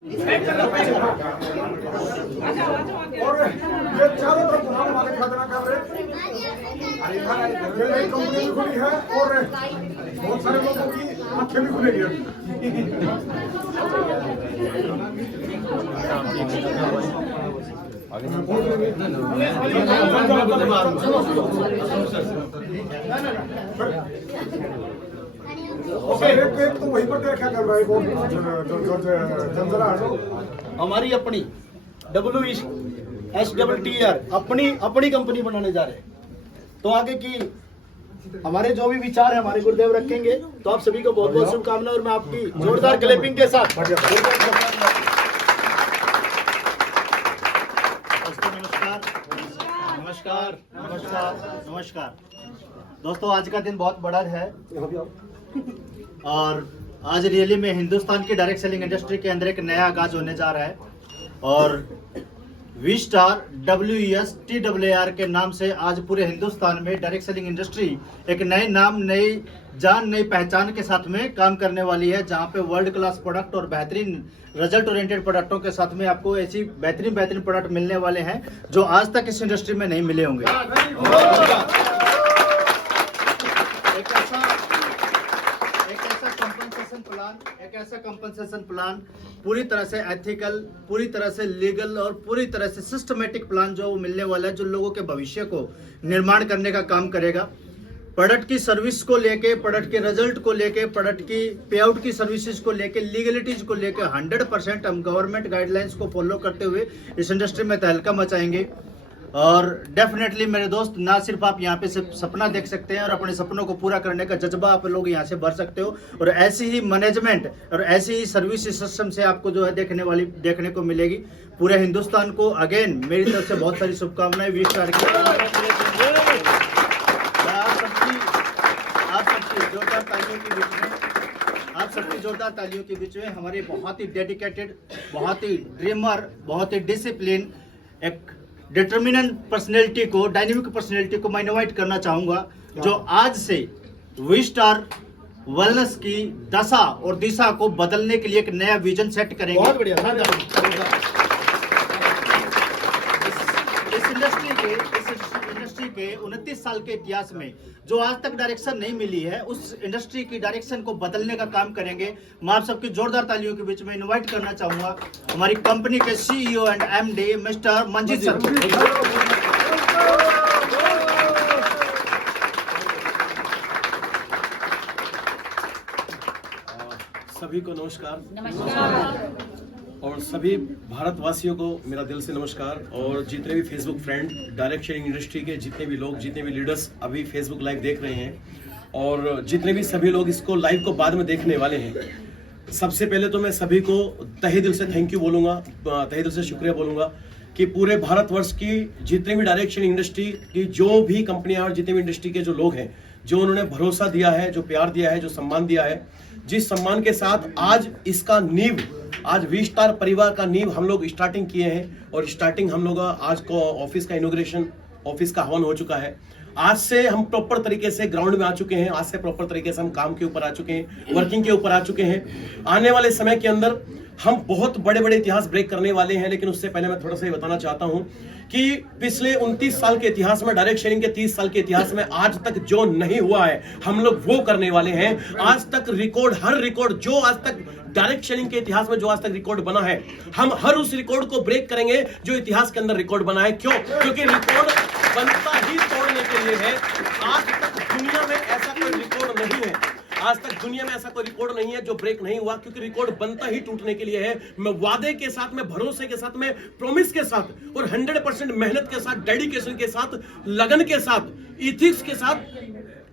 और ये चारों तरफ हमारे खतरा कर रहे ये नई कंपनी भी खुली है और बहुत सारे लोगों की आंखें भी खुलेगी एक तो वहीं पर क्या कर रहा है वो जंजरा हमारी अपनी WSTR अपनी कंपनी बनाने जा रहे हैं। तो आगे की हमारे जो भी विचार है हमारे गुरुदेव रखेंगे। तो आप सभी को बहुत बहुत शुभकामनाएं और मैं आपकी जोरदार क्लैपिंग के साथ नमस्कार नमस्कार नमस्कार दोस्तों, आज का दिन बहुत बड़ा है और आज रियली में हिंदुस्तान की डायरेक्ट सेलिंग इंडस्ट्री के अंदर एक नया आगाज होने जा रहा है और वी स्टार WSTAR के नाम से आज पूरे हिंदुस्तान में डायरेक्ट सेलिंग इंडस्ट्री एक नए नाम, नई जान, नई पहचान के साथ में काम करने वाली है, जहां पे वर्ल्ड क्लास प्रोडक्ट और बेहतरीन रिजल्ट ओरिएंटेड प्रोडक्टों के साथ में आपको ऐसी बेहतरीन प्रोडक्ट मिलने वाले हैं जो आज तक इस इंडस्ट्री में नहीं मिले होंगे। एक ऐसा कंपनसेशन प्लान पूरी तरह से एथिकल, पूरी तरह से लीगल और पूरी तरह से सिस्टमेटिक प्लान जो मिलने वाला है, जो लोगों के भविष्य को निर्माण करने का काम करेगा। प्रोडक्ट की सर्विस को लेके, प्रोडक्ट के रिजल्ट को लेके, प्रोडक्ट की पे आउट की सर्विसेज को लेके, लीगलिटीज को लेके 100% हम गवर्नमेंट गाइडलाइंस को फॉलो करते हुए इस इंडस्ट्री में तहलका मचाएंगे। और डेफिनेटली मेरे दोस्त, ना सिर्फ आप यहाँ पे सिर्फ सपना देख सकते हैं और अपने सपनों को पूरा करने का जज्बा आप लोग यहाँ से भर सकते हो और ऐसी ही मैनेजमेंट और ऐसी ही सर्विस सिस्टम से आपको जो है देखने को मिलेगी पूरे हिंदुस्तान को। अगेन मेरी तरफ से बहुत सारी शुभकामनाएं वी स्टार की। आप सबकी जोरदार तालियों के बीच में हमारे बहुत ही डेडिकेटेड, बहुत ही ड्रीमर, बहुत ही डिसिप्लिन, एक डिटर्मिनेंट पर्सनैलिटी को, डायनेमिक पर्सनैलिटी को मैं इनवाइट करना चाहूंगा, जो आज से वी स्टार वेलनेस की दशा और दिशा को बदलने के लिए एक नया विजन सेट करेंगे। बहुत बढ़िया। इस इंडस्ट्री के 29 साल के इतिहास में जो आज तक डायरेक्शन नहीं मिली है, उस इंडस्ट्री की डायरेक्शन को बदलने का काम करेंगे। मैं आप सबकी जोरदार तालियों के बीच में इनवाइट करना चाहूंगा हमारी कंपनी के CEO and MD mister Manjeet sir. सभी को नमस्कार और सभी भारतवासियों को मेरा दिल से नमस्कार। और जितने भी Facebook friend, direct selling industry के जितने भी लोग, जितने भी लीडर्स अभी फेसबुक लाइव देख रहे हैं और जितने भी सभी लोग इसको लाइव को बाद में देखने वाले हैं, सबसे पहले तो मैं सभी को तहे दिल से थैंक यू बोलूँगा, तहे दिल से शुक्रिया बोलूँगा कि पूरे भारतवर्ष की जितने भी डायरेक्ट सेलिंग इंडस्ट्री की जो भी कंपनियां और जितने भी इंडस्ट्री के जो लोग हैं, जो उन्होंने भरोसा दिया है, जो प्यार दिया है, जो सम्मान दिया है, जिस सम्मान के साथ आज इसका नींव, आज वी स्टार परिवार का नींव हम लोग स्टार्टिंग किए हैं और स्टार्टिंग हम लोग आज को ऑफिस का इनॉग्रेशन, ऑफिस का हवन हो चुका है। आज से हम प्रॉपर तरीके से ग्राउंड में आ चुके हैं, आज से प्रॉपर तरीके से हम काम के ऊपर आ चुके हैं, वर्किंग के ऊपर आ चुके हैं। आने वाले समय के अंदर हम बहुत बड़े बड़े इतिहास ब्रेक करने वाले हैं, लेकिन उससे पहले मैं थोड़ा सा ये बताना चाहता हूं कि पिछले 29 साल के इतिहास में, डायरेक्ट शेयरिंग के 30 साल के इतिहास में आज तक जो नहीं हुआ है, हम लोग वो करने वाले हैं। आज तक रिकॉर्ड, हर रिकॉर्ड जो आज तक डायरेक्ट शेयरिंग के इतिहास में जो आज तक रिकॉर्ड बना है, हम हर उस रिकॉर्ड को ब्रेक करेंगे जो इतिहास के अंदर रिकॉर्ड बना है। क्यों? क्योंकि रिकॉर्ड बनता ही तोड़ने के लिए है। आज तक दुनिया में ऐसा कोई रिकॉर्ड नहीं है, आज तक दुनिया में ऐसा कोई रिकॉर्ड नहीं है जो ब्रेक नहीं हुआ, क्योंकि रिकॉर्ड बनता ही टूटने के लिए है। मैं वादे के साथ, मैं भरोसे के साथ, मैं प्रॉमिस के साथ और 100% मेहनत के साथ, डेडिकेशन के साथ, लगन के साथ, इथिक्स के साथ,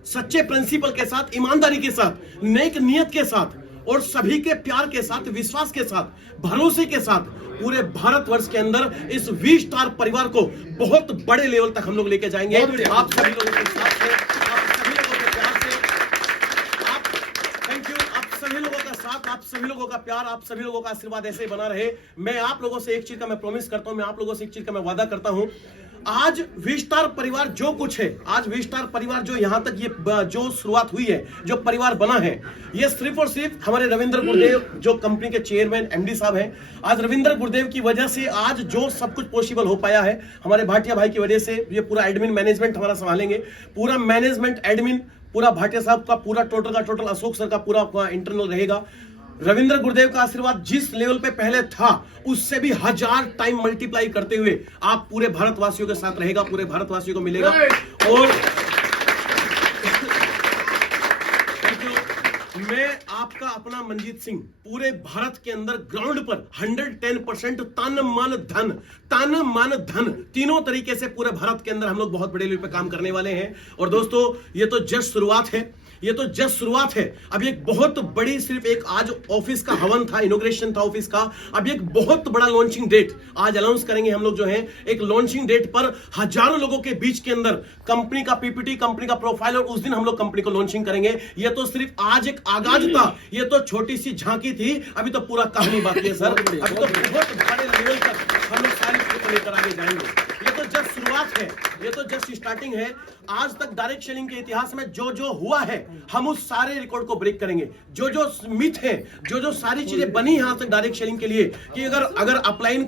सच्चे प्रिंसिपल के साथ, ईमानदारी के साथ, नेक नियत के साथ और सभी के प्यार के साथ, विश्वास के साथ, भरोसे के साथ पूरे भारतवर्ष के अंदर इस वी स्टार परिवार को बहुत बड़े लेवल तक हम लोग लेके जाएंगे। आप सभी लोगों के साथ से, आप सभी लोगों के प्यार से, थैंक यू, आप सभी लोगों का साथ, आप सभी लोगों का प्यार, आप सभी लोगों का आशीर्वाद ऐसे ही बना रहे। मैं आप लोगों से एक चीज का मैं प्रॉमिस करता हूं, मैं आप लोगों से एक चीज का मैं वादा करता हूं। आज विस्तार परिवार जो कुछ है, आज विस्तार परिवार जो यहाँ तक ये जो शुरुआत हुई है, जो परिवार बना है, ये सिर्फ और सिर्फ हमारे रविंद्र गुरुदेव जो कंपनी के चेयरमैन एमडी साहब हैं, आज रविंद्र गुरुदेव की वजह से आज जो सब कुछ पॉसिबल हो पाया है, हमारे भाटिया भाई की वजह से। ये पूरा एडमिन मैनेजमेंट हमारा संभालेंगे, पूरा मैनेजमेंट एडमिन पूरा भाटिया साहब का पूरा टोटल अशोक सर का पूरा इंटरनल रहेगा। रविंद्र गुरुदेव का आशीर्वाद जिस लेवल पे पहले था उससे भी 1000 टाइम मल्टीप्लाई करते हुए आप पूरे भारतवासियों के साथ रहेगा, पूरे भारतवासियों को मिलेगा। और मैं आपका अपना मनजीत सिंह पूरे भारत के अंदर ग्राउंड पर 110% तन मन धन तीनों तरीके से पूरे भारत के अंदर हम लोग बहुत बड़े लेवल पे काम करने वाले हैं। और दोस्तों ये तो जस्ट शुरुआत है, ये तो जस्ट शुरुआत है। अभी एक बहुत बड़ी सिर्फ एक आज ऑफिस का हवन था, इनॉग्रेशन था ऑफिस का। अभी एक बहुत बड़ा लॉन्चिंग डेट आज अनाउंस करेंगे हम लोग जो है, एक लॉन्चिंग डेट पर हजारों लोगों के बीच के अंदर कंपनी का पीपीटी, कंपनी का प्रोफाइल, और उस दिन हम लोग कंपनी को लॉन्चिंग करेंगे। ये तो सिर्फ आज एक आगाज था, ये तो छोटी सी झांकी थी, अभी तो पूरा कहानी बाकी है सर। अभी तो बहुत बड़े लेवल तक हम लोग सारी चीजें लेकर आगे जाएंगे। ये तो जस्ट शुरुआत है, ये तो जस्ट स्टार्टिंग है। आज तक डायरेक्ट सेलिंग के इतिहास में जो जो हुआ है हम उस सारे रिकॉर्ड को ब्रेक करेंगे। जो जो मिथ है, जो जो सारी चीजें बनी है आज तक डायरेक्ट सेलिंग के लिए कि अगर अपलाइन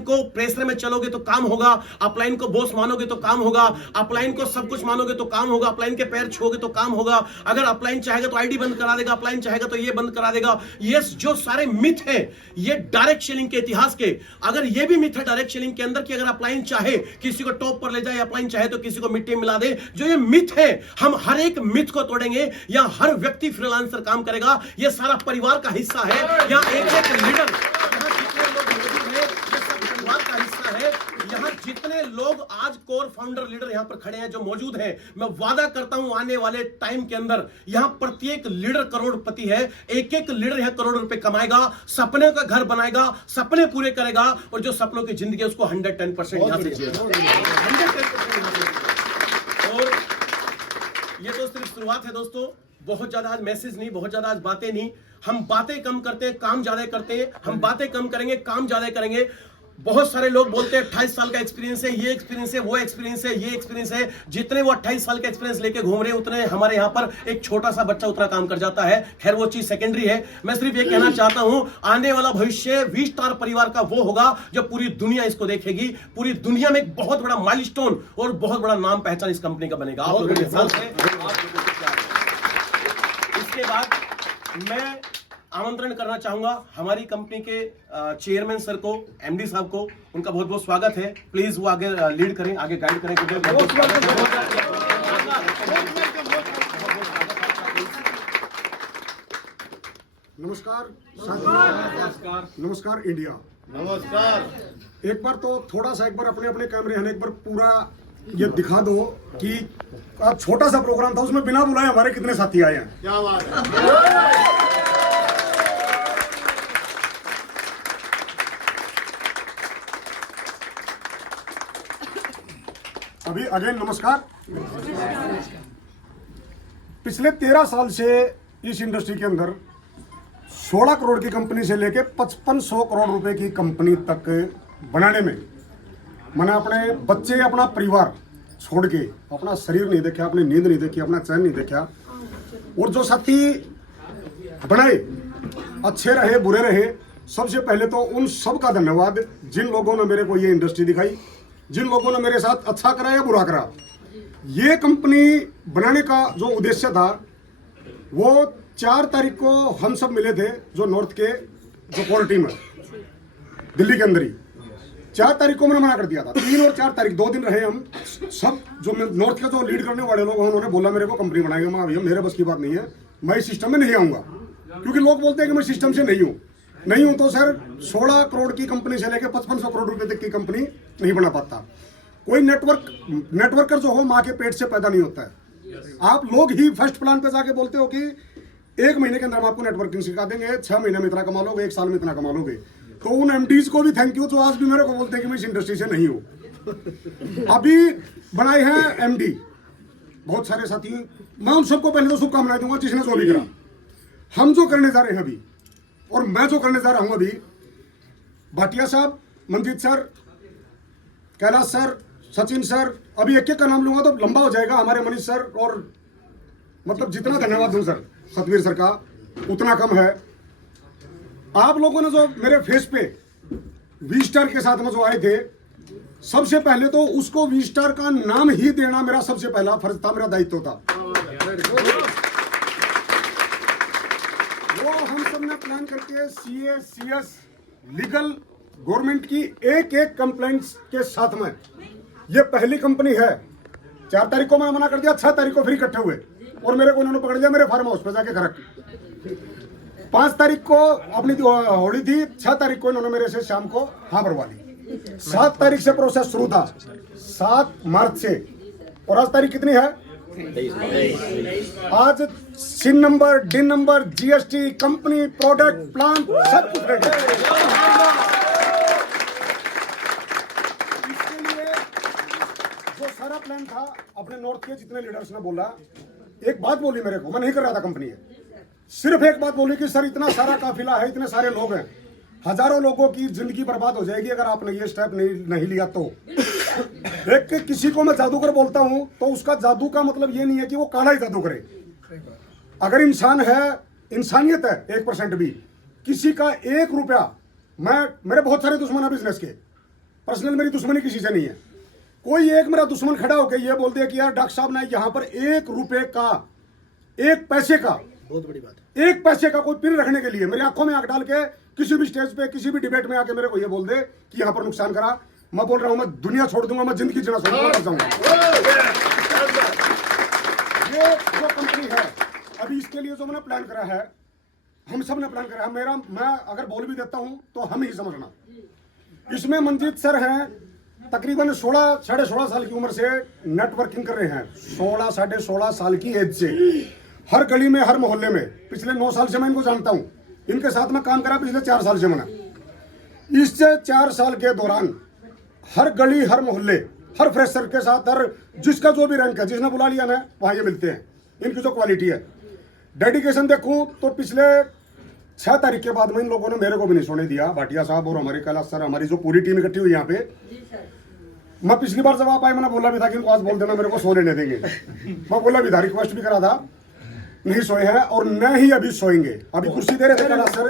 को प्रेशर में चलोगे तो काम होगा, अपलाइन को बॉस मानोगे तो काम होगा, अपलाइन को सब कुछ मानोगे तो काम होगा, अपलाइन के पैर छुओगे तो काम होगा, अगर अपलाइन चाहेगा तो आईडी बंद करा देगा, अपलाइन चाहेगा तो ये बंद करा देगा। ये जो सारे मिथ है ये डायरेक्ट सेलिंग के इतिहास के, अगर ये भी मिथ है डायरेक्ट सेलिंग के अंदर कि अगर अपलाइन चाहे किसी को टॉप पर ले जाए, अपलाइन चाहे तो किसी को मिट्टी में मिला दे, जो ये मिथ है हम हर एक मिथ को तोड़ेंगे। या हर व्यक्ति फ्रीलांसर काम करेगा, ये सारा परिवार का हिस्सा है। या एक लीडर, यहाँ जितने लोग मौजूद हैं ये सब परिवार का हिस्सा है। यहाँ जितने लोग आज कोर फाउंडर लीडर यहाँ पर खड़े हैं जो मौजूद हैं, मैं वादा करता हूं आने वाले टाइम के अंदर यहाँ प्रत्येक लीडर करोड़पति है। एक एक लीडर यहाँ करोड़ रुपए कमाएगा, सपने का घर बनाएगा, सपने पूरे करेगा, और जो सपनों की जिंदगी है उसको 110% यहाँ से जिएगा। 110%। और ये तो सिर्फ शुरुआत है दोस्तों, बहुत ज्यादा आज मैसेज नहीं, बहुत ज्यादा आज बातें नहीं। हम बातें कम करते हैं, काम ज्यादा करते हैं। हम बातें कम करेंगे, काम ज्यादा करेंगे। बहुत सारे लोग बोलते हैं 28 साल का एक्सपीरियंस है, ये एक्सपीरियंस है, वो एक्सपीरियंस है, ये एक्सपीरियंस है। जितने वो 28 साल का एक्सपीरियंस लेके घूम रहे हैं उतने हमारे यहाँ पर एक छोटा सा बच्चा उतना काम कर जाता है। खैर वो चीज सेकेंडरी है। मैं सिर्फ ये कहना चाहता हूं आने वाला भविष्य वी स्टार परिवार का वो होगा जो पूरी दुनिया इसको देखेगी। पूरी दुनिया में एक बहुत बड़ा माइलस्टोन और बहुत बड़ा नाम पहचान इस कंपनी का बनेगा। आप लोगों के साथ है, इसके बाद मैं आमंत्रण करना चाहूंगा हमारी कंपनी के चेयरमैन सर को, एमडी साहब को। उनका बहुत बहुत स्वागत है। प्लीज वो आगे लीड करें, आगे गाइड करें। नमस्कार नमस्कार इंडिया, नमस्कार। एक बार तो थोड़ा सा एक बार अपने अपने कैमरे हमें एक बार पूरा ये दिखा दो कि आज छोटा सा प्रोग्राम था, उसमें बिना बुलाए हमारे कितने साथी आए हैं। क्या बात है। अभी अगेन नमस्कार। पिछले 13 साल से इस इंडस्ट्री के अंदर 16 करोड़ की कंपनी से लेके 5500 करोड़ रुपए की कंपनी तक बनाने में मैंने अपने बच्चे, अपना परिवार छोड़ के अपना शरीर नहीं देखा, अपनी नींद नहीं देखी, अपना चैन नहीं देखा। और जो साथी बनाए, अच्छे रहे बुरे रहे, सबसे पहले तो उन सब का धन्यवाद जिन लोगों ने मेरे को ये इंडस्ट्री दिखाई, जिन लोगों ने मेरे साथ अच्छा करा या बुरा करा। ये कंपनी बनाने का जो उद्देश्य था वो 4 तारीख को हम सब मिले थे, जो नॉर्थ के जो कोर टीम है दिल्ली के अंदर ही। 4 तारीख को मैंने मना कर दिया था। 3 और 4 तारीख 2 दिन रहे हम सब, जो नॉर्थ के जो लीड करने वाले लोग उन्होंने बोला मेरे को कंपनी बनाएंगे। मैं भैया मेरे बस की बात नहीं है, मैं इस सिस्टम में नहीं आऊंगा, क्योंकि लोग बोलते हैं कि मैं सिस्टम से नहीं हूं तो सर 16 करोड़ की कंपनी से लेकर 5500 करोड़ रुपए तक की कंपनी नहीं बना पाता। कोई नेटवर्कर जो हो माँ के पेट से पैदा नहीं होता है। आप लोग ही फर्स्ट प्लान पे जाके बोलते हो कि 1 महीने के अंदर हम आपको नेटवर्किंग सिखा देंगे, 6 महीने में इतना कमा लोगे, 1 साल में इतना कमा लोगे। तो उन एमडीज को भी थैंक यू जो आज भी मेरे को बोलते हैं कि मैं इस इंडस्ट्री से नहीं हूँ। अभी बनाए हैं एमडी बहुत सारे साथी, मैं उन सबको पहले तो शुभकामनाएं दूंगा जिसने जो भी करा। हम जो करने जा रहे हैं अभी और मैं जो करने जा रहा हूं अभी, भाटिया साहब, Manjeet sir, Kailash sir, Sachin sir, अभी एक एक का नाम लूंगा तो लंबा हो जाएगा, हमारे मनीष सर, और मतलब जितना धन्यवाद दूं सर सतवीर सर का उतना कम है। आप लोगों ने जो मेरे फेस पे वी स्टार के साथ में जो आए थे, सबसे पहले तो उसको वी स्टार का नाम ही देना मेरा सबसे पहला फर्ज था, मेरा दायित्व था। वो हम सब ने प्लान करके सीए सीएस लीगल गवर्नमेंट की एक एक कंप्लेंट्स के साथ में, ये पहली कंपनी है। 4 तारीख को मैं मना कर दिया, 6 तारीख को फिर इकट्ठे हुए और मेरे को उन्होंने पकड़ लिया मेरे फार्म हाउस पे जाके खड़क। 5 तारीख को अपनी होली थी, 6 तारीख को इन्होंने मेरे से शाम को हाँ भरवा ली। 7 तारीख से प्रोसेस शुरू था, 7 मार्च से, और आज तारीख कितनी है? आज सिन नंबर, डिन number, GST, company, product, plan सब कुछ रेडी है। इसके लिए जो सारा प्लान था, अपने नॉर्थ के जितने लीडर्स ने बोला, एक बात बोली मेरे को, मैं नहीं कर रहा था कंपनी है, सिर्फ एक बात बोली कि सर इतना सारा काफिला है, इतने सारे लोग हैं, हजारों लोगों की जिंदगी बर्बाद हो जाएगी अगर आपने ये स्टेप नहीं लिया तो। एक किसी को मैं जादूगर बोलता हूं तो उसका जादू का मतलब ये नहीं है कि वो काला ही जादू करे। अगर इंसान है, इंसानियत है 1% भी, किसी का 1 रुपया, मेरे बहुत सारे दुश्मन है बिजनेस के, पर्सनल मेरी दुश्मनी किसी से नहीं है। कोई एक मेरा दुश्मन खड़ा होकर ये बोल दिया कि यार डॉक्टर साहब ने यहाँ पर 1 रुपए का, 1 पैसे का, बहुत बड़ी बात है, 1 पैसे का कोई पिन रखने के लिए मेरी आंखों में आंख डाल के किसी भी स्टेज पे, किसी भी डिबेट में आके मेरे को ये बोल दे कि यहाँ पर नुकसान करा, मैं बोल रहा हूँ मैं दुनिया छोड़ दूंगा, मैं जिंदगी जीना छोड़ दूंगा। ये जो कंपनी है, अभी इसके लिए जो मैंने प्लान करा है, हम सब ने प्लान करा है, मैं अगर बोल भी देता हूँ तो हम ही समझना। इसमें मंजीत सर हैं, तकरीबन 16 साढ़े 16 साल की उम्र से नेटवर्किंग कर रहे हैं, 16 साढ़े 16 साल की एज से, हर गली में, हर मोहल्ले में। पिछले 9 साल से मैं इनको जानता हूँ, इनके साथ में काम करा पिछले 4 साल से मैंने। इस 4 साल के दौरान हर गली, हर मोहल्ले, हर फ्रेशर के साथ, हर जिसका जो भी रैंक है, जिसने बुला लिया ना, वहाँ ये मिलते हैं। इनकी जो क्वालिटी है, डेडिकेशन देखूं तो पिछले 6 तारीख के बाद में इन लोगों ने मेरे को भी नहीं सोने दिया, भाटिया साहब और हमारे कैलाश सर, हमारी जो पूरी टीम इकट्ठी हुई यहाँ पे। मैं पिछली बार जब आप आए, मैंने बोला भी था कि इनको आज बोल देना मेरे को सो लेने देंगे, मैं बोला भी था, रिक्वेस्ट भी करा था, नहीं सोए हैं और न ही अभी सोएंगे। अभी कुर्सी दे रहे थे कैलाश सर,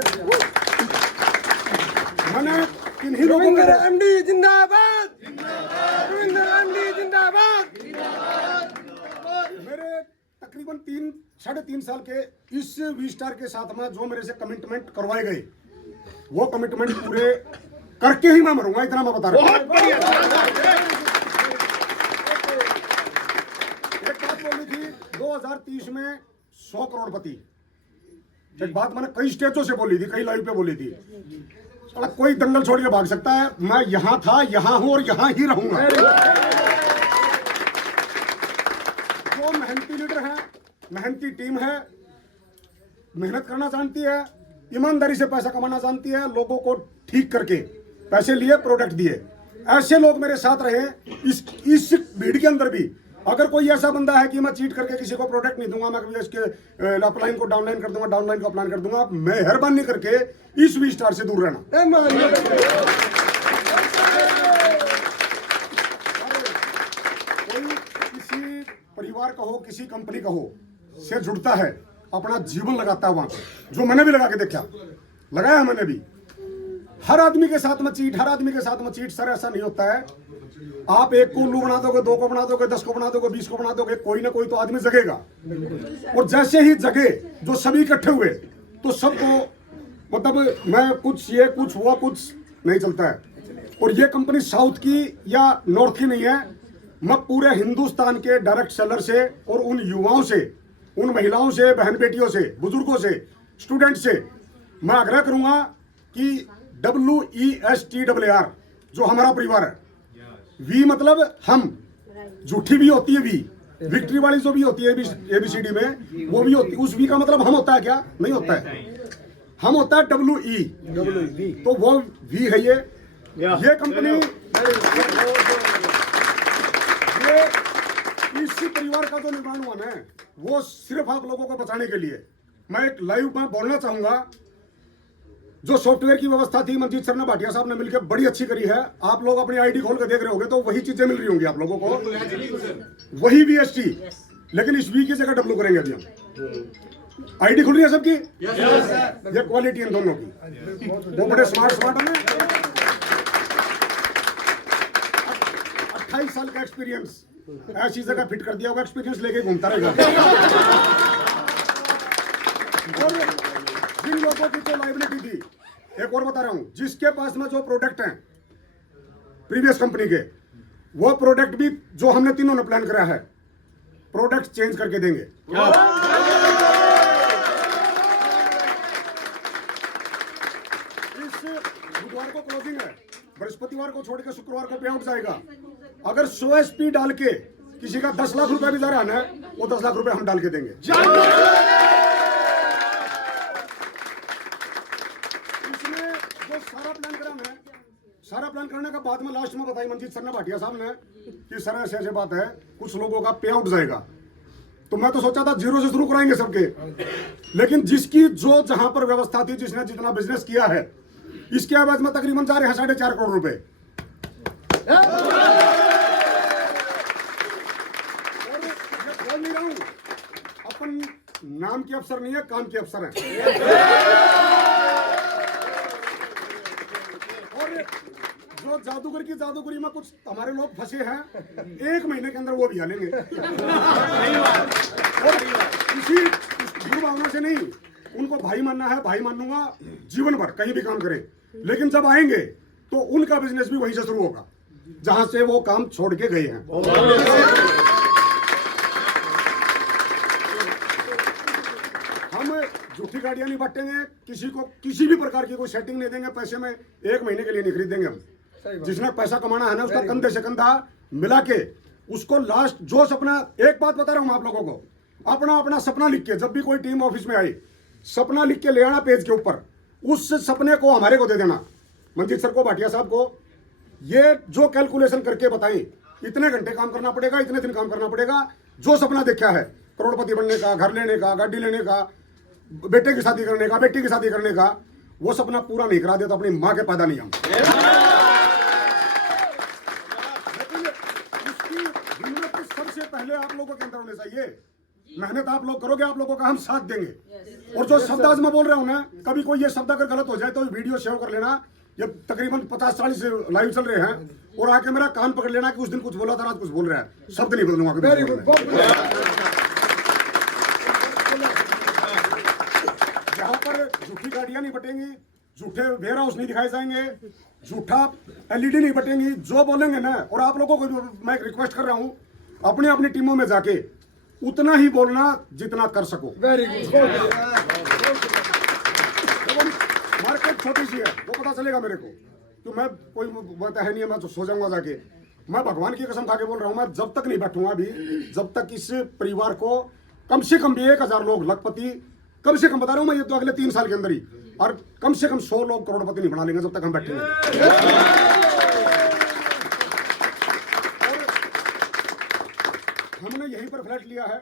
मैंने किन्हीं लोगों को, एमडी जिंदाबाद, एमडी जिंदाबाद। मेरे तकरीबन 3 साढ़े 3 साल के इस वी स्टार के साथ में जो मेरे से कमिटमेंट करवाए गए, वो कमिटमेंट पूरे करके ही मैं मरूंगा, इतना मैं बता रहा हूं। एक बात बोली थी 2030 में 100 करोड़पति, एक बात मैंने कई स्टेजों से बोली थी, कई लाइव पे बोली थी। कोई दंगल छोड़ के भाग सकता है, मैं यहां था, यहां हूं और यहां ही रहूंगा। जो मेहनती लीडर है, मेहनती टीम है, मेहनत करना जानती है, ईमानदारी से पैसा कमाना जानती है, लोगों को ठीक करके पैसे लिए, प्रोडक्ट दिए, ऐसे लोग मेरे साथ रहे। इस भीड़ के अंदर भी अगर कोई ऐसा बंदा है कि मैं चीट करके किसी को प्रोडक्ट नहीं दूंगा, मैं इसके अपलाइन को डाउनलाइन कर दूंगा, डाउनलाइन को अपलाइन कर दूंगा, मेहरबानी करके इस वी स्टार से दूर रहना। कोई किसी परिवार का हो, किसी कंपनी का हो, से जुड़ता है, अपना जीवन लगाता है वहां पे, जो मैंने भी लगा के देखा, लगाया मैंने भी। हर आदमी के साथ में चीट, हर आदमी के साथ में चीट सर, ऐसा नहीं होता है। आप 1 को उल्लू बना दोगे, 2 को बना दोगे, 10 को बना दोगे, 20 को बना दोगे, कोई ना कोई तो आदमी जगेगा। और जैसे ही जगे, जो सभी इकट्ठे हुए, तो सबको मतलब मैं कुछ ये कुछ हुआ कुछ नहीं चलता है। और ये कंपनी साउथ की या नॉर्थ की नहीं है, मैं पूरे हिंदुस्तान के डायरेक्ट सेलर से और उन युवाओं से, उन महिलाओं से, बहन बेटियों से, बुजुर्गों से, स्टूडेंट से मैं आग्रह करूंगा कि WESTAR जो हमारा परिवार है, वी मतलब हम, झूठी भी होती है वी, विक्ट्री वाली जो भी होती है ABCD में, वो भी होती है। उस वी का मतलब हम होता है क्या? नहीं होता है, हम होता है WE, तो वो वी है। ये कंपनी, ये इसी परिवार का जो निर्माण हुआ ना, वो सिर्फ आप लोगों को बचाने के लिए। मैं एक लाइव में बोलना चाहूंगा, जो सॉफ्टवेयर की व्यवस्था थी मंजीत सर ने, भाटिया साहब ने मिलकर बड़ी अच्छी करी है। आप लोग अपनी आईडी खोल के देख रहे होंगे तो वही चीजें मिल रही होंगी आप लोगों को, वही वीएसटी, लेकिन इस वी की जगह डब्ल्यू करेंगे अभी हम। आईडी खुल रही है सबकी, ये क्वालिटी इन दोनों की, वो बड़े स्मार्ट है। 28 साल का एक्सपीरियंस, ऐसी जगह फिट कर दिया होगा, एक्सपीरियंस लेके घूमता रहेगा। और जिन लोगों की जो लाइबिलिटी थी, एक और बता रहा हूं, जिसके पास में जो प्रोडक्ट हैं प्रीवियस कंपनी के, वो प्रोडक्ट भी जो हमने तीनों ने प्लान करा है, प्रोडक्ट चेंज करके देंगे। इस बुधवार को क्लोजिंग है, बृहस्पतिवार को छोड़ के शुक्रवार को पे आउट जाएगा। अगर 100 SP डाल के किसी का 10 लाख रुपए भी जा रहा है, वो 10 लाख रुपए हम डाल के देंगे। इसमें जो सारा प्लान करा है, सारा प्लान करने का बाद में लास्ट में बताई मंजीत सर ने, भाटिया साहब ने, कि सर ऐसे ऐसे बात है, कुछ लोगों का पे आउट जाएगा। तो मैं तो सोचा था 0 से शुरू कराएंगे सबके, लेकिन जिसकी जो जहां पर व्यवस्था थी, जिसने जितना बिजनेस किया है, इसके आवाज में तकरीबन जा रहे हैं 4.5 करोड़ रुपए। और ये बोल नहीं रहा हूं, अपन नाम के अफसर नहीं है, काम के अफसर हैं। और जो जादूगर की जादूगरी में कुछ हमारे लोग फंसे हैं, 1 महीने के अंदर वो भी हालेंगे। और किसी दुर्भावना से नहीं, उनको भाई मानना है, भाई मानूंगा जीवन भर, कहीं भी काम करें। लेकिन जब आएंगे तो उनका बिजनेस भी वहीं से शुरू होगा जहां से वो काम छोड़ के गए हैं। हम झूठी गाड़ियां नहीं बांटेंगे, किसी को किसी भी प्रकार की कोई सेटिंग नहीं देंगे। पैसे में 1 महीने के लिए नहीं खरीदेंगे हम। जिसने पैसा कमाना है ना, उसका कंधे से कंधा मिला के उसको लास्ट जो सपना, एक बात बता रहा हूं आप लोगों को, अपना अपना सपना लिख के, जब भी कोई टीम ऑफिस में आई, सपना लिख के ले आना पेज के ऊपर, उस सपने को हमारे को दे देना, मंजीत सर को, भाटिया साहब को। ये जो कैलकुलेशन करके बताएं, इतने घंटे काम करना पड़ेगा, इतने दिन काम करना पड़ेगा। जो सपना देखा है करोड़पति बनने का, घर लेने का, गाड़ी लेने का, बेटे की शादी करने का, बेटी की शादी करने का, वो सपना पूरा नहीं करा दे तो अपनी माँ के पैदा नहीं हम। इसकी हिम्मत सबसे पहले आप लोगों के अंदर होनी चाहिए। मेहनत आप लोग करोगे, आप लोगों का हम साथ देंगे। और जो शब्द आज मैं बोल रहा हूं ना, कभी कोई ये शब्द अगर गलत हो जाए तो वीडियो शेयर कर लेना। ये तकरीबन 50-40 लाइव चल रहे हैं, और आके मेरा कान पकड़ लेना कि उस दिन कुछ बोला था, आज कुछ बोल रहा है। शब्द नहीं बदलूंगा कभी। जहां पर झूठी गाड़ियां नहीं बटेंगी, झूठे वेयर हाउस नहीं दिखाए जाएंगे, झूठा LED नहीं बटेंगी। जो बोलेंगे ना, और आप लोगों को मैं रिक्वेस्ट कर रहा हूं, अपनी अपनी टीमों में जाके उतना ही बोलना जितना कर सको। Very good. मार्केट छोटी सी है, वो पता चलेगा मेरे को, तो मैं कोई बात है नहीं है, मैं तो सो जाऊंगा जाके। मैं भगवान की कसम खा के बोल रहा हूं, मैं जब तक नहीं बैठूंगा अभी, जब तक इस परिवार को कम से कम भी 1000 लोग लखपति, कम से कम बता रहा हूं मैं, ये तो अगले 3 साल के अंदर ही, और कम से कम 100 लोग करोड़पति नहीं बना लेंगे जब तक हम बैठेंगे। हमने यहीं पर फ्लैट लिया है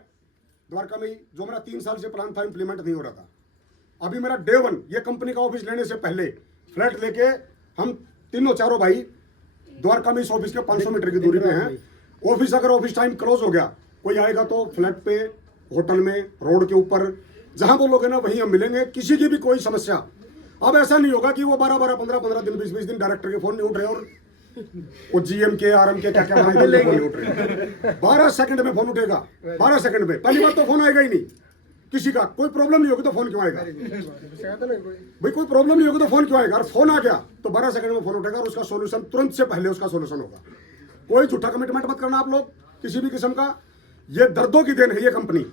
द्वारका में ही, जो मेरा 3 साल से प्लान था, इंप्लीमेंट नहीं हो रहा था। अभी मेरा डे 1 ये कंपनी का ऑफिस लेने से पहले फ्लैट लेके हम तीनों चारों भाई द्वारका में इस ऑफिस के 500 मीटर की दूरी पे हैं। ऑफिस अगर ऑफिस टाइम क्लोज हो गया, कोई आएगा तो फ्लैट पे, होटल में, रोड के ऊपर, जहां बोलोगे ना वहीं हम मिलेंगे। किसी की भी कोई समस्या, अब ऐसा नहीं होगा कि वो 12-12, 15-15 दिन, 20-20 दिन डायरेक्टर के फोन नहीं उठ रहे और वो GM के, RM के क्या क्या फोन नहीं उठ रहे। 12 सेकंड में फोन उठेगा, 12 सेकंड में। पहली बात तो फोन आएगा ही नहीं किसी का। कोई प्रॉब्लम नहीं होगी तो फोन क्यों आएगा भाई? कोई प्रॉब्लम नहीं होगी तो फोन क्यों आएगा? और फोन आ गया तो 12 सेकंड में फोन उठेगा और उसका सोल्यूशन तुरंत से पहले उसका सोल्यूशन होगा। कोई झूठा कमिटमेंट मत करना आप लोग किसी भी किस्म का। ये दर्दों की देन है ये कंपनी,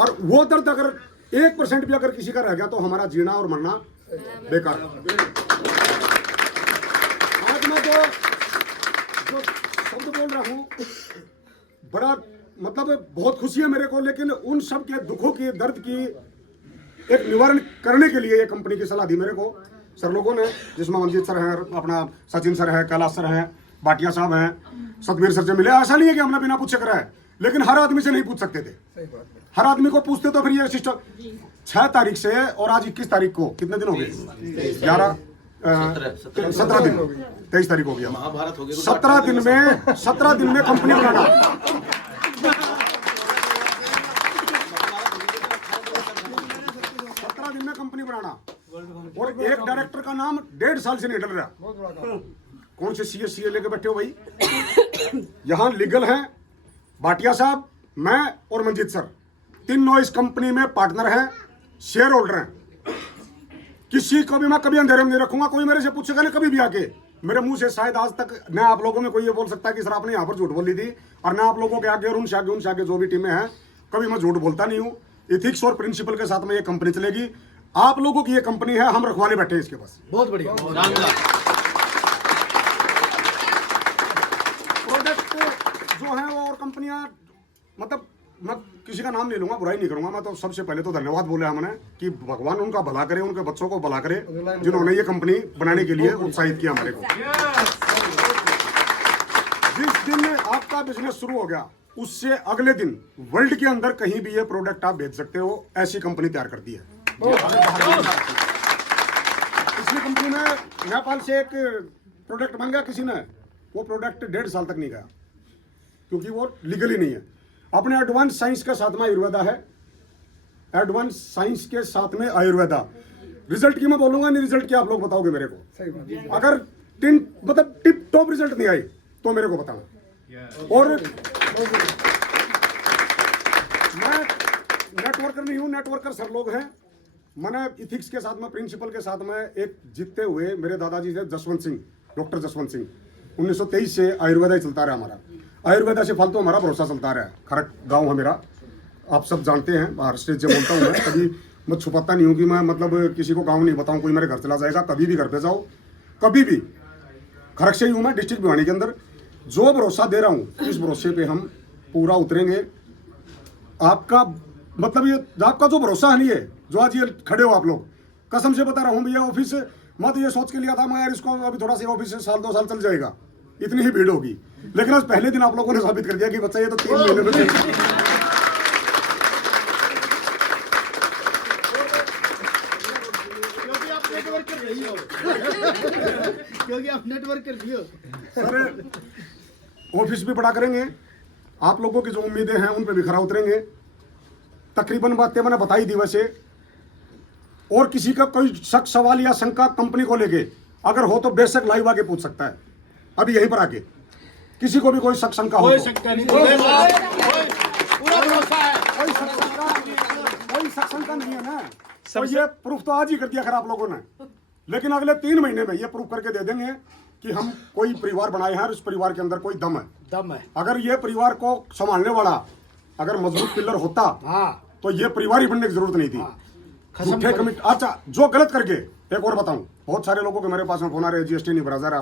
और वो दर्द अगर 1% भी अगर किसी का रह गया तो हमारा जीना और मरना बेकार। आज मैं जो शब्द बोल रहा हूं, बड़ा मतलब बहुत खुशी है मेरे को, लेकिन उन सब के दुखों की, दर्द की एक निवारण करने के लिए ये कंपनी की सलाह दी मेरे को सर लोगों ने, जिसमें मंजीत सर हैं, अपना सचिन सर है, कैलाश सर हैं, भाटिया साहब हैं, सतबीर सर से मिले। ऐसा नहीं है कि हमने बिना पूछे करा है, लेकिन हर आदमी से नहीं पूछ सकते थे। हर आदमी को पूछते तो फिर ये सिस्टम 6 तारीख से और आज 21 तारीख को कितने दिन हो गए? 11 17 दिन, 23 तारीख हो गया। महाभारत हो गया। 17 दिन में कंपनी बनाना, 17 दिन में कंपनी बनाना, और एक डायरेक्टर का नाम 1.5 साल से नहीं डल रहा। कौन से सीए लेके बैठे हो भाई? यहाँ लीगल हैं भाटिया साहब, मैं और मंजीत सर, तीनों इस कंपनी में पार्टनर हैं, शेयर होल्डर हैं। किसी को भी मैं कभी अंधेरे में नहीं रखूंगा। कोई मेरे से पूछेगा ना कभी भी आके, मेरे मुंह से शायद आज तक न आप लोगों में कोई ये बोल सकता है कि सर आपने यहाँ पर झूठ बोली थी, और न आप लोगों के आगे और उनसे आगे जो भी टीमें हैं, कभी मैं झूठ बोलता नहीं हूँ। इथिक्स और प्रिंसिपल के साथ में ये कंपनी चलेगी। आप लोगों की ये कंपनी है, हम रखवाले बैठे हैं इसके पास। बहुत बढ़िया। प्रोडक्ट जो है वो और कंपनियां, मतलब मैं किसी का नाम नहीं लूंगा, बुराई नहीं करूंगा। मैं तो सबसे पहले तो धन्यवाद बोले हमने कि भगवान उनका भला करे, उनके बच्चों को भला करे जिन्होंने ये कंपनी बनाने के लिए उत्साहित किया हमारे को। जिस दिन आपका बिजनेस शुरू हो गया उससे अगले दिन वर्ल्ड के अंदर कहीं भी ये प्रोडक्ट आप बेच सकते हो, ऐसी कंपनी तैयार कर दी है। पिछली कंपनी में नेपाल से एक प्रोडक्ट बन गया किसी ने, वो प्रोडक्ट 1.5 साल तक नहीं गया क्योंकि वो लीगली नहीं है। अपने एडवांस साइंस के साथ में आयुर्वेदा है, एडवांस साइंस के साथ में आयुर्वेदा। रिजल्ट की मैं बोलूंगा नहीं, रिजल्ट की आप लोग बताओगे मेरे को। अगर मतलब टिप टॉप रिजल्ट नहीं आई तो मेरे को बताना। और मैं नेटवर्कर नहीं हूं, नेटवर्कर सर लोग हैं। मैंने इथिक्स के साथ में, प्रिंसिपल के साथ में एक जीतते हुए मेरे दादाजी थे जसवंत सिंह, डॉक्टर जसवंत सिंह। 1923 से आयुर्वेदा ही चलता रहा हमारा। आयुर्वेदा से फालतू हमारा भरोसा चलता रहा है। खरक गांव है मेरा, आप सब जानते हैं, बाहर स्टेज से बोलता हूँ मैं, कभी मैं छुपाता नहीं हूँ कि मैं मतलब किसी को गांव नहीं बताऊँ। कोई मेरे घर चला जाएगा, कभी भी घर पे जाओ, कभी भी खरक से ही हूँ मैं, डिस्ट्रिक्ट भिवानी के अंदर। जो भरोसा दे रहा हूँ इस भरोसे पे हम पूरा उतरेंगे। आपका मतलब ये आपका जो भरोसा है नहीं है, जो आज ये खड़े हो आप लोग, कसम से बता रहा हूँ भैया। ऑफिस मैं तो ये सोच के लिया था मैं यार इसको अभी थोड़ा सा ऑफिस से 1-2 साल चल जाएगा, इतनी ही भीड़ होगी। लेकिन आज पहले दिन आप लोगों ने साबित कर दिया कि बच्चा ये तो 3 महीने में क्योंकि आप नेटवर्क कर रही हो। सर ऑफिस भी बड़ा करेंगे, आप लोगों की जो उम्मीदें हैं उन पे भी खरा उतरेंगे। तकरीबन बातें मैंने बताई दी वैसे। और किसी का कोई शक, सवाल या शंका कंपनी को लेके अगर हो तो बेशक लाइव आके पूछ सकता है, अभी यहीं पर आके। किसी को भी कोई शक शंका हो, कोई शक शंका नहीं है ना। तो ये प्रूफ तो आज ही कर दिया खरा आप लोगों ने, लेकिन अगले 3 महीने में ये प्रूफ करके दे देंगे कि हम कोई परिवार बनाए हैं और उस परिवार के अंदर कोई दम है। अगर ये परिवार को संभालने वाला अगर मजबूत पिलर होता तो ये परिवार ही बनने की जरूरत नहीं थी। झूठे कमिट, अच्छा जो गलत करके, एक और बताऊं, बहुत सारे लोगों के मेरे पास में फोन आ रहे, जीएसटी नहीं भरा जा रहा,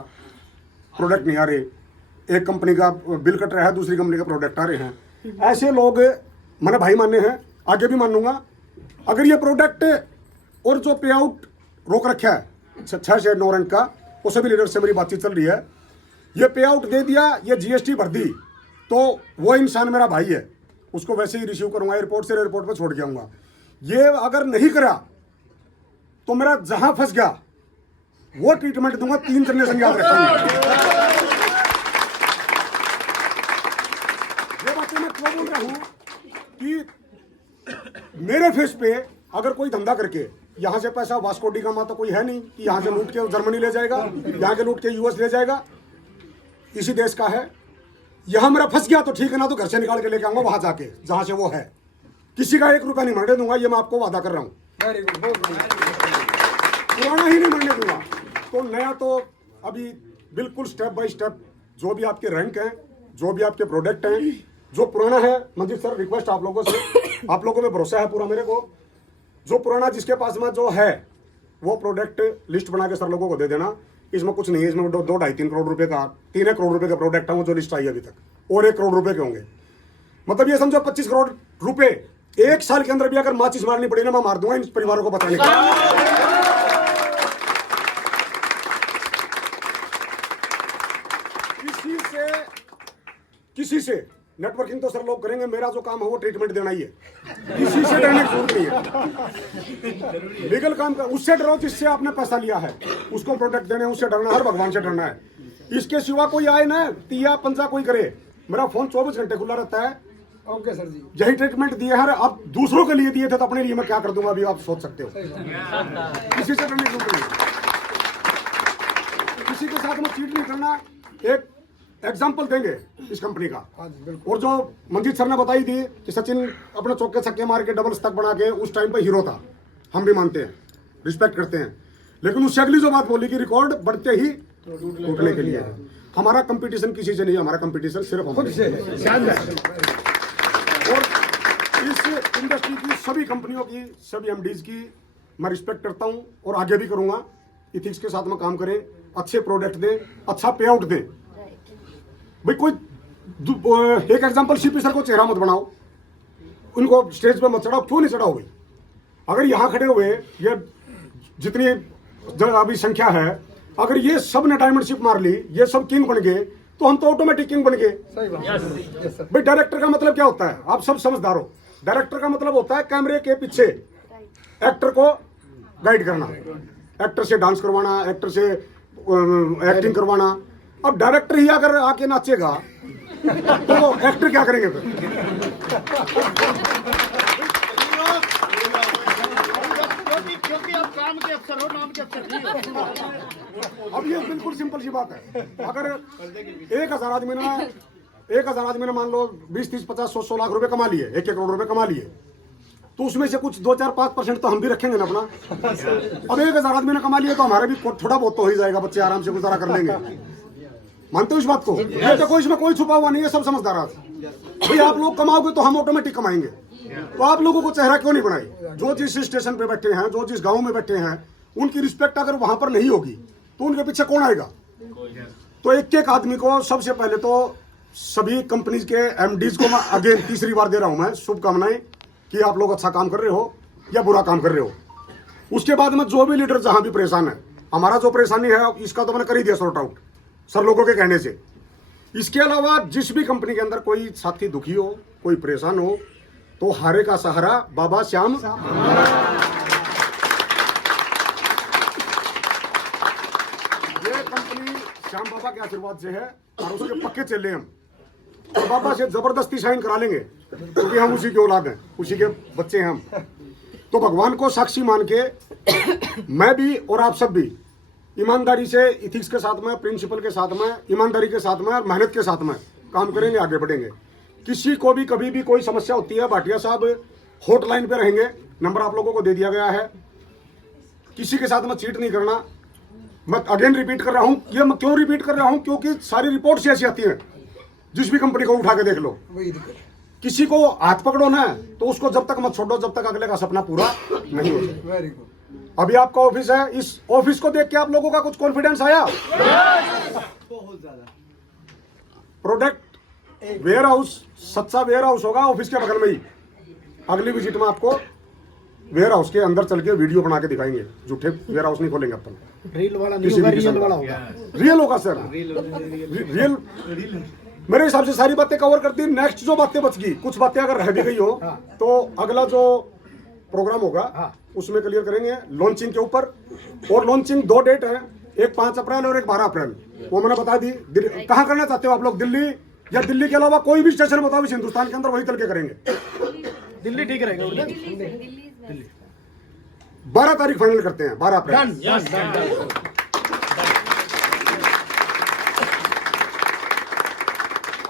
प्रोडक्ट नहीं आ रहे, एक कंपनी का बिल कट रहा है, दूसरी कंपनी का प्रोडक्ट आ रहे हैं। ऐसे लोग मैंने भाई माने हैं, आगे भी मान लूंगा। अगर ये प्रोडक्ट और जो पे आउट रोक रखा है 6 से 9 रंग का, वो सभी लीडर से मेरी बातचीत चल रही है, ये पे आउट दे दिया, ये जीएसटी भर दी, तो वो इंसान मेरा भाई है, उसको वैसे ही रिसीव करूंगा एयरपोर्ट से, एयरपोर्ट पर छोड़ के आऊंगा। ये अगर नहीं करा तो मेरा जहां फंस गया वो ट्रीटमेंट दूंगा, 3 जनरेशन याद रखेंगे। ये बातें मैं क्यों बोल रहा हूं कि मेरे फेस पे अगर कोई धंधा करके यहां से पैसा वास्को डी गामा तो कोई है नहीं कि यहां से लूट के जर्मनी ले जाएगा, यहां के लूट के यूएस ले जाएगा, इसी देश का है। यहां मेरा फंस गया तो ठीक है ना, तो घर से निकाल के लेके आऊंगा वहां जाके जहां से वो है। किसी का 1 रुपया नहीं मरने दूंगा, ये मैं आपको वादा कर रहा हूं। पुराना ही नहीं मरने दूंगा, तो नया तो अभी बिल्कुल स्टेप बाय स्टेप, जो भी आपके रैंक हैं, जो भी आपके प्रोडक्ट हैं, जो पुराना है, मंजीत सर रिक्वेस्ट आप लोगों से, आप लोगों में भरोसा है पूरा मेरे को, जो पुराना जिसके पास में जो है वो प्रोडक्ट लिस्ट बना के सर लोगों को दे देना। इसमें कुछ नहीं है, इसमें 2-2.5-3 करोड़ रुपए का, 3 करोड़ रुपए का प्रोडक्ट है वो जो लिस्ट आई अभी तक, और 1 करोड़ रुपए के होंगे। मतलब ये समझो 25 करोड़ रुपए 1 साल के अंदर भी अगर माचिस मारनी पड़ी ना, मैं मार दूंगा इन परिवारों को बचाने के लिए। किसी से नेटवर्किंग तो सर लोग करेंगे, मेरा जो काम है वो ट्रीटमेंट देना ही है। किसी से डरने की जरूरत नहीं है। लीगल काम कर, उससे डरो जिससे आपने पैसा लिया है, उसको प्रोटेक्ट देने, उससे डरना है, हर भगवान से डरना है। इसके सिवा कोई आए ना, तिया पंजा कोई करे, मेरा फोन 24 घंटे खुला रहता है। ओके सर जी। यही ट्रीटमेंट दिए हैं, अब दूसरों के लिए दिए थे तो अपने लिए मैं क्या कर दूंगा, अभी आप सोच सकते हो। किसी से डरने की जरूरत नहीं, किसी के साथ में चीट नहीं करना। एक एग्जाम्पल देंगे इस कंपनी का, और जो मंजीत सर ने बताई थी कि सचिन अपने चौके छक्के मार के डबल स्टक बना के उस टाइम पे हीरो था, हम भी मानते हैं, रिस्पेक्ट करते हैं, लेकिन उससे अगली जो बात बोली कि रिकॉर्ड बढ़ते ही टूटने के लिए है। हमारा कंपटीशन किसी से नहीं है, हमारा कंपटीशन सिर्फ हमसे है। और इस इंडस्ट्री की सभी कंपनियों की, सभी एमडीज की मैं रिस्पेक्ट करता हूं और आगे भी करूंगा। इथिक्स के साथ में काम करें, अच्छे प्रोडक्ट दें, अच्छा पे आउट दें। भाई कोई एक एग्जांपल, सीपी सर को चेहरा मत बनाओ, उनको स्टेज पे मत चढ़ाओ। क्यों नहीं चढ़ाओ भाई? अगर यहाँ खड़े हुए ये जितनी अभी संख्या है, अगर ये सब ने डायमंड शिप मार ली, ये सब किंग बन गए, तो हम तो ऑटोमेटिक किंग बन गए। सही बात। भाई डायरेक्टर का मतलब क्या होता है, आप सब समझदार हो। डायरेक्टर का मतलब होता है कैमरे के पीछे एक्टर को गाइड करना, एक्टर से डांस करवाना, एक्टर से एक्टिंग करवाना। अब डायरेक्टर ही अगर आके नाचेगा तो एक्टर क्या करेंगे फिर? क्योंकि आप काम के अफसर हो, नाम के अफसर नहीं हो। अब ये बिल्कुल सिंपल सी बात है। अगर 1,000 आदमी ने मान लो 20, 30, 50, 100 लाख रुपए कमा लिए, 1 करोड़ रुपए कमा लिए, तो उसमें से कुछ 2, 4, 5% तो हम भी रखेंगे ना अपना। अब 1,000 आदमी ने कमा लिए तो हमारा भी थोड़ा बहुत तो हो ही जाएगा, बच्चे आराम से गुजारा कर लेंगे। मानते हो इस बात को? ये तो कोई इसमें कोई छुपा हुआ नहीं है, सब समझदार आदमी। भाई आप लोग कमाओगे तो हम ऑटोमेटिक कमाएंगे। तो आप लोगों को चेहरा क्यों नहीं बनाई? जो जिस स्टेशन पे बैठे हैं, जो जिस गांव में बैठे हैं, उनकी रिस्पेक्ट अगर वहां पर नहीं होगी तो उनके पीछे कौन आएगा? तो एक एक आदमी को सबसे पहले तो सभी कंपनीज के एमडीज को मैं अगेन तीसरी बार दे रहा हूं मैं शुभकामनाएं कि आप लोग अच्छा काम कर रहे हो या बुरा काम कर रहे हो। उसके बाद में जो भी लीडर जहां भी परेशान है, हमारा जो परेशानी है इसका तो मैंने कर ही दिया सॉर्ट आउट सर लोगों के कहने से। इसके अलावा जिस भी कंपनी के अंदर कोई साथी दुखी हो, कोई परेशान हो, तो हारे का सहारा बाबा श्याम। ये कंपनी श्याम बाबा के आशीर्वाद से है और उसके पक्के चले हम, और बाबा से जबरदस्ती साइन करा लेंगे क्योंकि हम उसी के औलाद हैं, उसी के बच्चे हैं हम। तो भगवान को साक्षी मान के मैं भी और आप सब भी ईमानदारी से, इथिक्स के साथ में, प्रिंसिपल के साथ में, ईमानदारी के साथ में और मेहनत के साथ में काम करेंगे, आगे बढ़ेंगे। किसी को भी कभी भी कोई समस्या होती है, भाटिया साहब हॉटलाइन पे रहेंगे, नंबर आप लोगों को दे दिया गया है। किसी के साथ में चीट नहीं करना। मैं अगेन रिपीट कर रहा हूं, ये मैं क्यों रिपीट कर रहा हूं? क्योंकि सारी रिपोर्ट्स ऐसी आती हैं, जिस भी कंपनी को उठा के देख लो, किसी को हाथ पकड़ो ना तो उसको जब तक मत छोड़ो जब तक अगले का सपना पूरा नहीं हो जाए। Very good. अभी आपका ऑफिस है, इस ऑफिस को देख के आप लोगों का कुछ कॉन्फिडेंस आया? बहुत ज्यादा। प्रोडक्ट वेयर हाउस, सच्चा वेयर हाउस होगा ऑफिस के बगल में ही। अगली विजिट में आपको वेयर हाउस के अंदर चल के वीडियो बना के दिखाएंगे। झूठे वेयर हाउस नहीं खोलेंगे अपन। रील वाला नहीं होगा, रियल वाला होगा। रियल होगा सर, रियल। मेरे हिसाब से सारी बातें कवर कर दी। नेक्स्ट जो बातें बच गई, कुछ बातें अगर रह भी गई हो तो अगला जो प्रोग्राम होगा उसमें क्लियर करेंगे लॉन्चिंग के ऊपर। और लॉन्चिंग 2 डेट है, एक 5 अप्रैल और एक 12 अप्रैल। वो मैंने बता दी। कहाँ करना चाहते हो आप लोग? दिल्ली या दिल्ली के अलावा कोई भी स्टेशन बताओ इस हिंदुस्तान के अंदर, वही चल के करेंगे। दिल्ली ठीक रहेगा। 12 तारीख फाइनल करते हैं, 12 अप्रैल।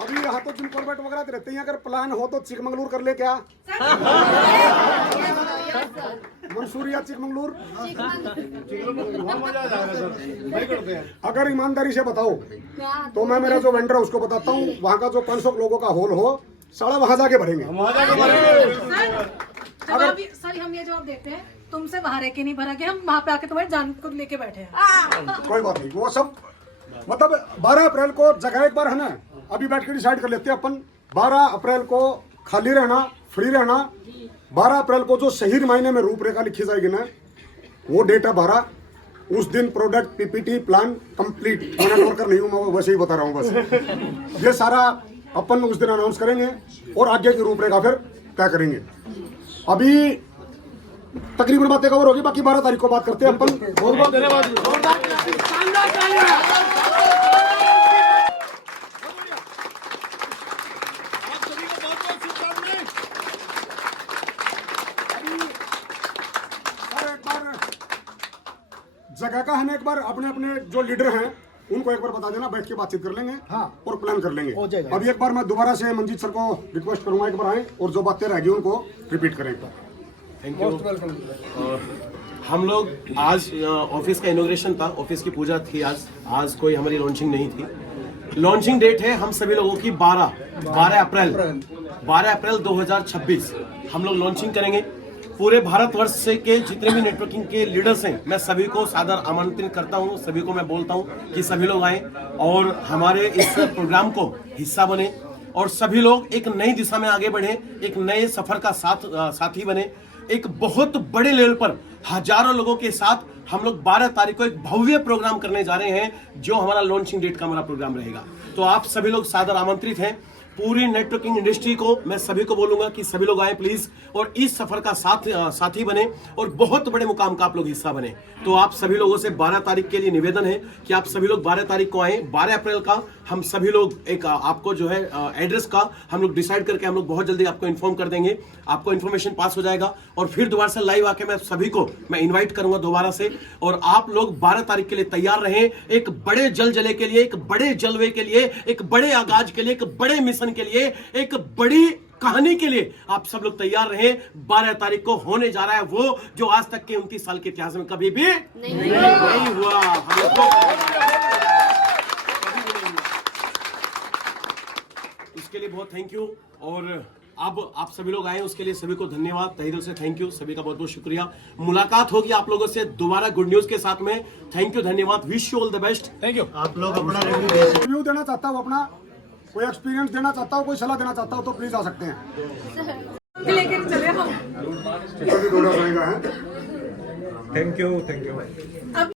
अभी यहाँ तो जिन कॉर्बेट वगैरह रहते हैं, अगर प्लान हो तो चिकमंगलूर कर ले क्या? मंसूर या चिकमंगलूर? अगर ईमानदारी से बताओ तो मैं मेरा जो वेंडर है उसको बताता हूँ, वहाँ का जो 500 लोगों का हॉल हो, सारा वहां जाके भरेंगे। सर हम ये जवाब देते हैं, तुमसे वहां रह के नहीं भरा के, हम वहां पे आके तुम्हारी जान को लेके बैठे हैं। कोई बात नहीं, वो सब मतलब 12 अप्रैल को जगह एक बार है ना, अभी बैठ के डिसाइड कर लेते हैं अपन। 12 अप्रैल को खाली रहना, फ्री रहना। 12 अप्रैल को जो सही मायने में रूपरेखा लिखी जाएगी ना, वो डेट है 12। उस दिन प्रोडक्ट पीपीटी प्लान कंप्लीट। मैं वर्कर नहीं हूँ, मैं वैसे ही बता रहा हूँ बस। ये सारा अपन उस दिन अनाउंस करेंगे और आगे की रूपरेखा फिर तय करेंगे। अभी तकरीबन बातें कवर होगी, बाकी 12 तारीख को बात करते हैं अपन। बहुत बहुत धन्यवाद। और एक बार जगह का हमें एक बार अपने अपने जो लीडर हैं उनको एक बार बता देना, बैठ के बातचीत कर लेंगे। हाँ। और प्लान कर लेंगे। हो जाएगा। अभी एक बार मैं दोबारा से मंजीत सर को रिक्वेस्ट करूंगा, एक बार आए और जो बातें रहेगी उनको रिपीट करें एक बार। Thank you. Most welcome. हम लोग आज ऑफिस का इनॉग्रेशन था, ऑफिस की पूजा थी आज कोई हमारी लॉन्चिंग नहीं थी। लॉन्चिंग डेट है हम सभी लोगों की 12 अप्रैल 2026 हम लोग लॉन्चिंग करेंगे। पूरे भारतवर्ष से के जितने भी नेटवर्किंग के लीडर्स हैं, मैं सभी को सादर आमंत्रित करता हूं, सभी को मैं बोलता हूं कि सभी लोग आए और हमारे इस प्रोग्राम को हिस्सा बने और सभी लोग एक नई दिशा में आगे बढ़े, एक नए सफर का साथी बने। एक बहुत बड़े लेवल पर हजारों लोगों के साथ हम लोग 12 तारीख को एक भव्य प्रोग्राम करने जा रहे हैं, जो हमारा लॉन्चिंग डेट का हमारा प्रोग्राम रहेगा। तो आप सभी लोग सादर आमंत्रित हैं। पूरी नेटवर्किंग इंडस्ट्री को मैं सभी को बोलूंगा कि सभी लोग आए प्लीज और इस सफर का साथी बने और बहुत बड़े मुकाम का आप लोग हिस्सा बने। तो आप सभी लोगों से 12 तारीख के लिए निवेदन है कि आप सभी लोग 12 तारीख को आए। 12 अप्रैल का हम सभी लोग एक आपको जो है एड्रेस का हम लोग डिसाइड करके हम लोग बहुत जल्दी आपको इन्फॉर्म कर देंगे, आपको इन्फॉर्मेशन पास हो जाएगा और फिर दोबारा से लाइव आके मैं सभी को मैं इन्वाइट करूंगा दोबारा से। और आप लोग 12 तारीख के लिए तैयार रहें, एक बड़े जलजले के लिए, एक बड़े जलवे के लिए, एक बड़े आगाज के लिए, एक बड़े मिशन के लिए, एक बड़ी कहानी के लिए आप सब लोग तैयार रहें। 12 तारीख को होने जा रहा है वो जो आज तक के 29 साल के इतिहास में कभी भी नहीं हुआ। हम लोग उसके लिए बहुत थैंक यू। और अब आप सभी लोग आए उसके लिए सभी को धन्यवाद, तहे दिल से थैंक यू, सभी का बहुत बहुत शुक्रिया। मुलाकात होगी आप लोगों से दोबारा गुड न्यूज के साथ में। थैंक यू, धन्यवाद, wish you all the best. Thank you. आप लोग अपना रिव्यू देना चाहता हूँ, अपना कोई एक्सपीरियंस देना चाहता हूँ, कोई सलाह देना चाहता हूँ तो प्लीज आ सकते हैं। लेकर चले हम। थोड़ा रहेगा है। Thank you. अब